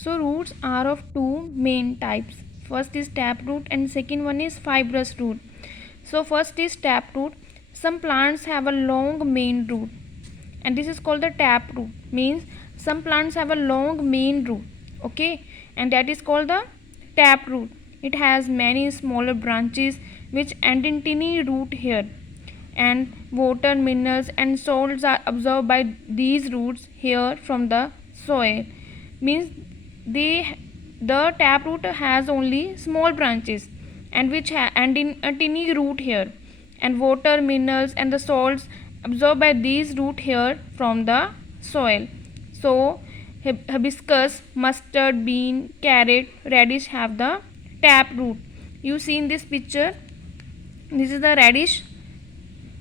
So roots are of two main types. First is taproot and second one is fibrous root. So first is taproot. Some plants have a long main root and this is called the taproot. Means some plants have a long main root. Okay, and that is called the taproot. It has many smaller branches which end in tiny root hair, and water, minerals and salts are absorbed by these roots hair from the soil. Means they the taproot has only small branches and which end in a tiny root hair, and water, minerals and the salts absorbed by these root hair from the soil. So hibiscus, mustard, bean, carrot, radish have the taproot. You see in this picture, this is the radish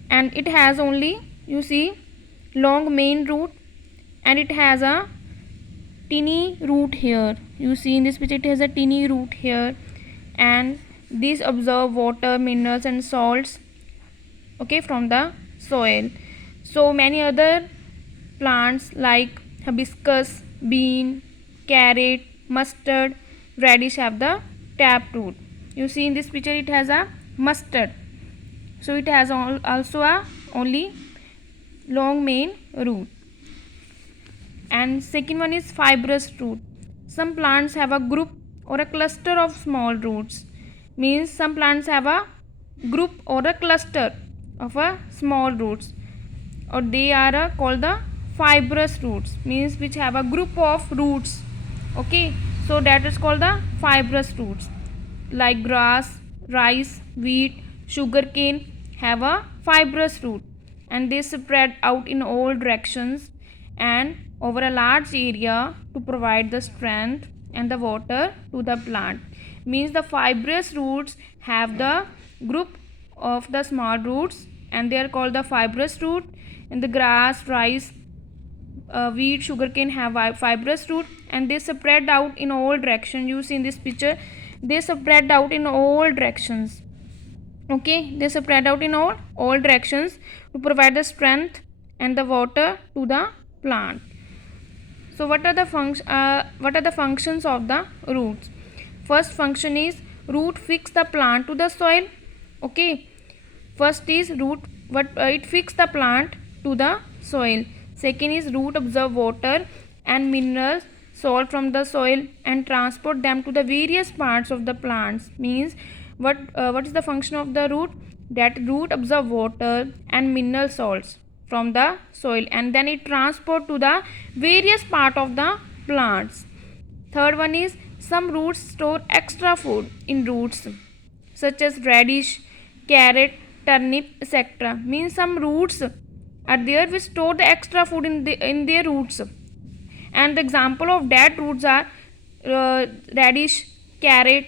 and it has only, you see, long main root and it has a teeny root here. You see in this picture it has a teeny root here, and these absorb water, minerals and salts, okay, from the soil. So many other plants like hibiscus, bean, carrot, mustard, radish have the taproot. You see in this picture it has a mustard, so it has also a only long main root. And second one is fibrous root. Some plants have a group or a cluster of small roots. Means some plants have a group or a cluster of a small roots, or they are called the fibrous roots. Means which have a group of roots. Okay, so that is called the fibrous roots. Like grass, rice, wheat, sugarcane have a fibrous root, and they spread out in all directions and over a large area to provide the strength and the water to the plant. Means the fibrous roots have the group of the small roots and they are called the fibrous root. And the grass, rice, wheat, sugarcane have fibrous root and they spread out in all directions. You see in this picture they spread out in all directions. Okay, they spread out in all directions to provide the strength and the water to the plant. So what are the functions of the roots? First function is root fix the plant to the soil. Okay, first is root it fix the plant to the soil. Second is root absorb water and minerals, salt from the soil and transport them to the various parts of the plants. Means what is the function of the root? That root absorb water and mineral salts from the soil and then it transport to the various part of the plants. Third one is some roots store extra food in roots such as radish, carrot, turnip, etc. Means some roots are there which store the extra food in their roots, and the example of that roots are radish, carrot,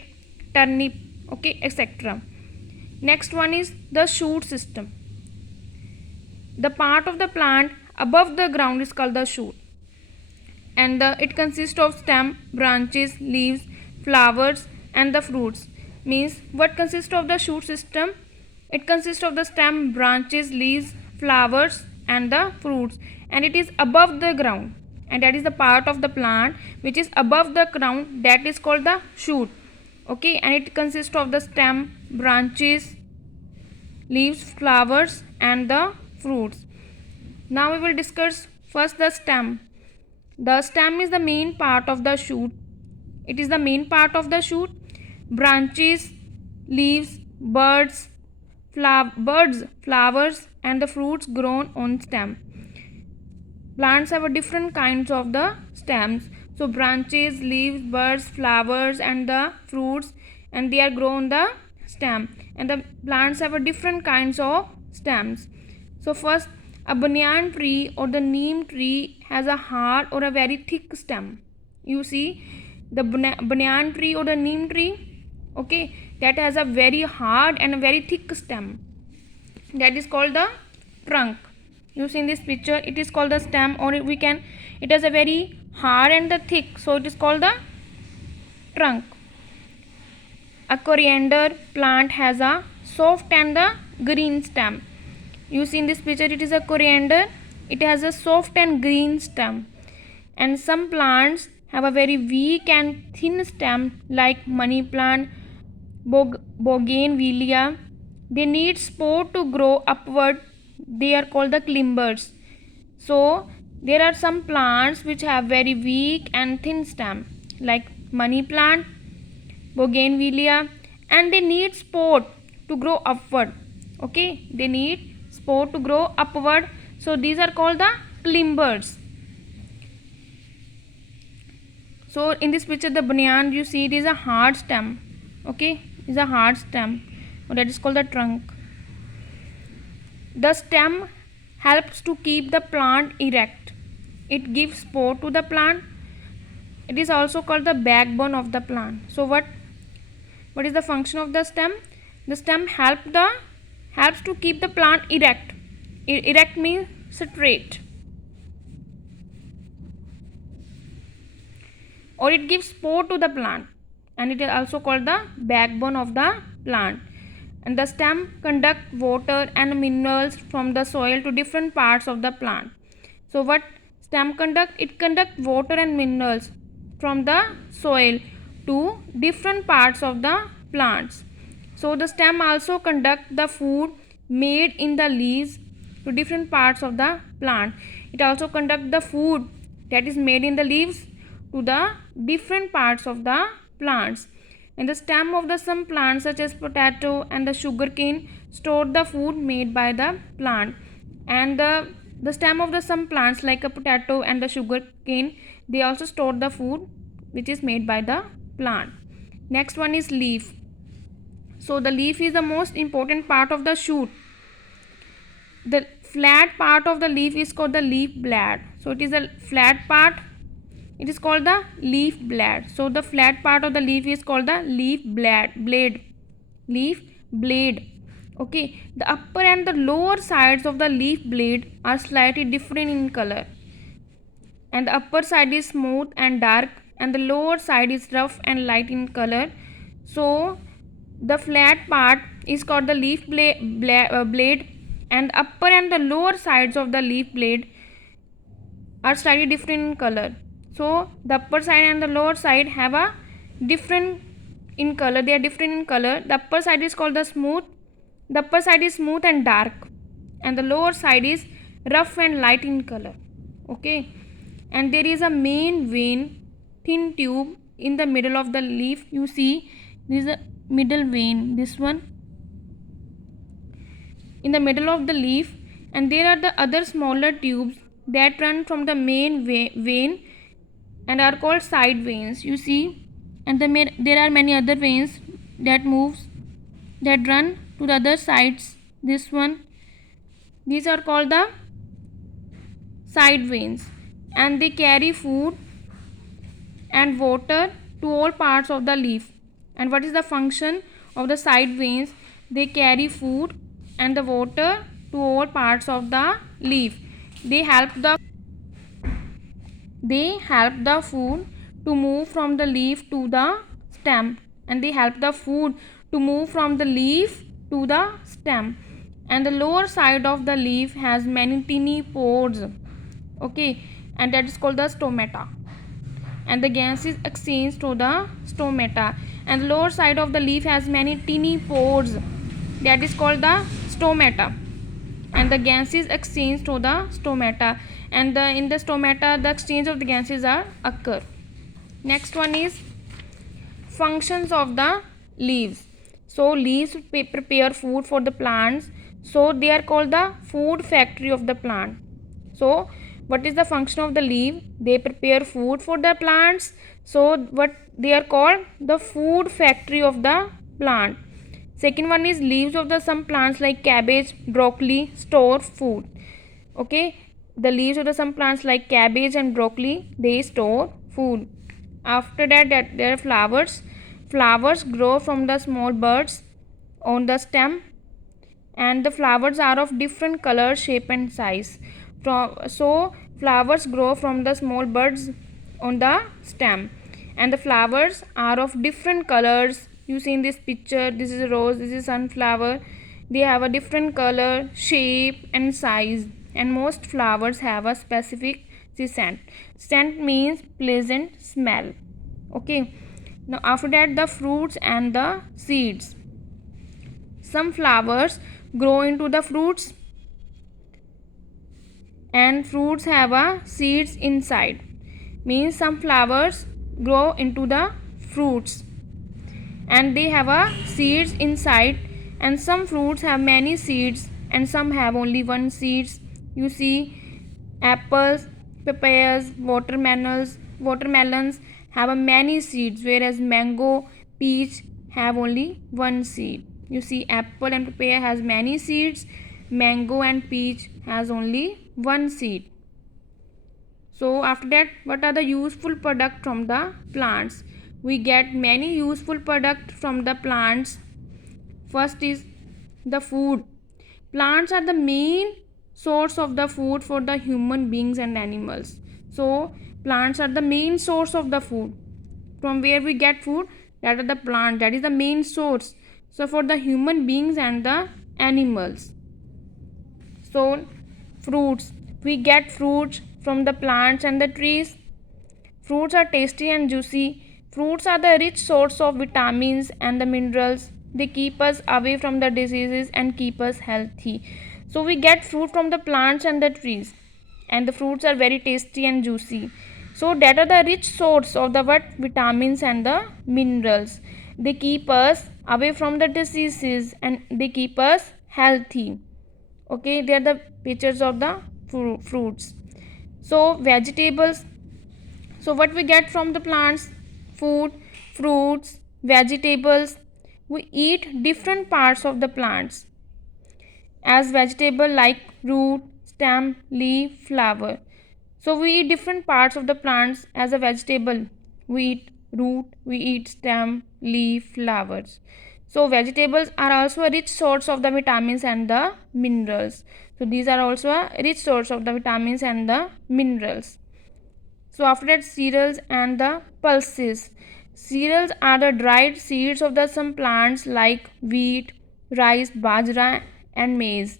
turnip, okay, etc. Next one is the shoot system. The part of the plant above the ground is called the shoot, and it consists of stem, branches, leaves, flowers and the fruits. Means what consists of the shoot system? It consists of the stem, branches, leaves, flowers and the fruits, and it is above the ground, and that is the part of the plant which is above the ground, that is called the shoot. Okay, and it consists of the stem, branches, leaves, flowers and the fruits. Now we will discuss first the stem. The stem is the main part of the shoot. It is the main part of the shoot. Branches, leaves, birds, flowers and the fruits grown on stem. Plants have a different kinds of the stems. So branches, leaves, birds, flowers and the fruits, and they are grown the stem, and the plants have a different kinds of stems. So first, a banyan tree or the neem tree has a hard or a very thick stem. You see the banyan tree or the neem tree, okay, that has a very hard and a very thick stem, that is called the trunk. You see in this picture it is called the stem, or it has a very hard and the thick, so it is called the trunk. A coriander plant has a soft and the green stem. You see in this picture it is a coriander, it has a soft and green stem. And some plants have a very weak and thin stem like money plant, bougainvillea. They need spore to grow upward. They are called the climbers. So there are some plants which have very weak and thin stem like money plant, bougainvillea, and they need spore to grow upward. Okay, they need spore to grow upward. So these are called the climbers. So in this picture, the banyan you see, it is a hard stem. Okay, it is a hard stem, or that is called the trunk. The stem helps to keep the plant erect. It gives support to the plant. It is also called the backbone of the plant. So what is the function of the stem? The stem helps to keep the plant erect. Erect means straight. Or it gives support to the plant, and it is also called the backbone of the plant. And the stem conduct water and minerals from the soil to different parts of the plant. So what stem conduct? It conduct water and minerals from the soil to different parts of the plants. So the stem also conduct the food made in the leaves to different parts of the plant. It also conduct the food that is made in the leaves to the different parts of the plants. And the stem of the some plants such as potato and the sugarcane store the food made by the plant. And the stem of the some plants like a potato and the sugarcane, they also store the food which is made by the plant. Next one is leaf. So the leaf is the most important part of the shoot. The flat part of the leaf is called the leaf blade. So it is a flat part, it is called the leaf blade. So the flat part of the leaf is called the leaf blade. Leaf blade. Okay, the upper and the lower sides of the leaf blade are slightly different in color, and the upper side is smooth and dark, and the lower side is rough and light in color. So the flat part is called the leaf blade, and the upper and the lower sides of the leaf blade are slightly different in color. So the upper side and the lower side have a different in color. They are different in color. The upper side is called the smooth. The upper side is smooth and dark, and the lower side is rough and light in color. Okay, and there is a main vein, thin tube in the middle of the leaf. You see, there is a middle vein. This one in the middle of the leaf, and there are the other smaller tubes that run from the main vein and are called side veins. You see, and there are many other veins that run to the other sides. This one, these are called the side veins, and they carry food and water to all parts of the leaf. And what is the function of the side veins? They carry food and the water to all parts of the leaf. They help the food to move from the leaf to the stem, and they help the food to move from the leaf to the stem. And the lower side of the leaf has many tiny pores. Okay, and that is called the stomata, and the gases exchange to the stomata. And the lower side of the leaf has many tiny pores, that is called the stomata, and the gases exchange to the stomata. And in the stomata, the exchange of the gases are occur. Next one is functions of the leaves. So leaves prepare food for the plants, so they are called the food factory of the plant. So what is the function of the leaf? They prepare food for the plants, so what they are called the food factory of the plant. Second one is leaves of the some plants like cabbage, broccoli store food. Okay, the leaves of the some plants like cabbage and broccoli, they store food. After that there are flowers. Flowers grow from the small buds on the stem, and the flowers are of different color, shape and size. So flowers grow from the small buds on the stem, and the flowers are of different colors. You see in this picture, this is a rose, this is sunflower. They have a different color, shape and size, and most flowers have a specific see scent. Scent means pleasant smell. Okay. Now after that, the fruits and the seeds. Some flowers grow into the fruits, and fruits have a seeds inside. Means some flowers grow into the fruits and they have a seeds inside, and some fruits have many seeds and some have only one seeds. You see, apples, papayas, watermelons have a many seeds, whereas mango, peach have only one seed. You see, apple and papaya has many seeds, mango and peach has only one seed. So after that, what are the useful products from the plants? We get many useful products from the plants. First is the food. Plants are the main source of the food for the human beings and animals. So plants are the main source of the food. From where we get food, that are the plant, that is the main source. So for the human beings and the animals. So fruits, we get fruits from the plants and the trees. Fruits are tasty and juicy. Fruits are the rich source of vitamins and the minerals. They keep us away from the diseases and keep us healthy. So we get fruit from the plants and the trees, and the fruits are very tasty and juicy. So that are the rich source of the what vitamins and the minerals. They keep us away from the diseases and they keep us healthy. Okay, they are the pictures of the fruits. So vegetables, so what we get from the plants? Food, fruits, vegetables. We eat different parts of the plants as vegetable like root, stem, leaf, flower. So we eat different parts of the plants as a vegetable. We eat root, we eat stem, leaf, flowers. So vegetables are also a rich source of the vitamins and the minerals. So these are also a rich source of the vitamins and the minerals. So after that, cereals and the pulses. Cereals are the dried seeds of the some plants like wheat, rice, bajra and maize.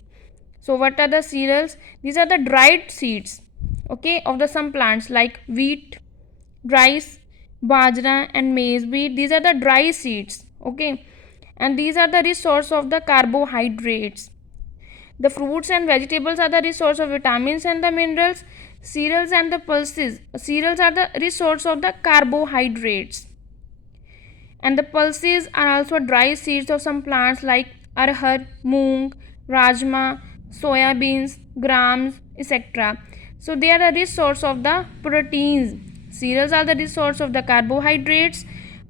So what are the cereals? These are the dried seeds, okay, of the some plants like wheat, rice, bajra and maize. Wheat, these are the dry seeds, okay, and these are the rich source of the carbohydrates. The fruits and vegetables are the resource of vitamins and the minerals. Cereals and the pulses. Cereals are the resource of the carbohydrates. And the pulses are also dry seeds of some plants like arhar, moong, rajma, soya beans, grams, etc. So they are the rich source of the proteins. Cereals are the rich source of the carbohydrates.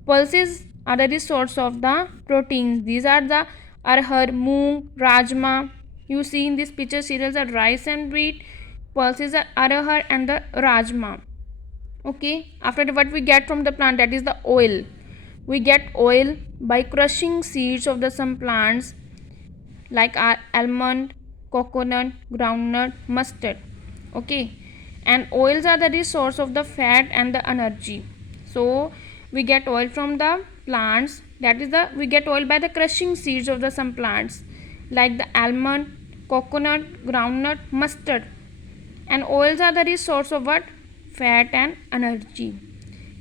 Pulses are the rich source of the proteins. These are the arhar, moong, rajma. You see in this picture, cereals are rice and wheat. Pulses are arhar and the rajma. Okay. After that, what we get from the plant, that is the oil. We get oil by crushing seeds of the some plants like almond, coconut, groundnut, mustard. Okay, and oils are the resource of the fat and the energy. So we get oil from the plants, that is the we get oil by the crushing seeds of the some plants like the almond, coconut, groundnut, mustard. And oils are the resource of what? Fat and energy,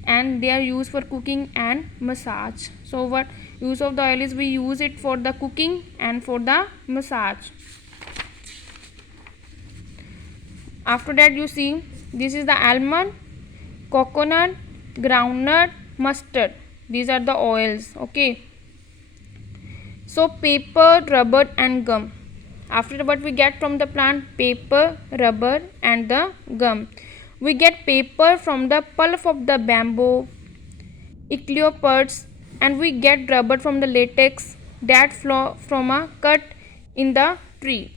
and they are used for cooking and massage. So what use of the oil is, we use it for the cooking and for the massage. After that, you see, this is the almond, coconut, groundnut, mustard. These are the oils. Okay. So paper, rubber and gum. After what we get from the plant? Paper, rubber and the gum. We get paper from the pulp of the bamboo, ecliopods, and we get rubber from the latex that flow from a cut in the tree.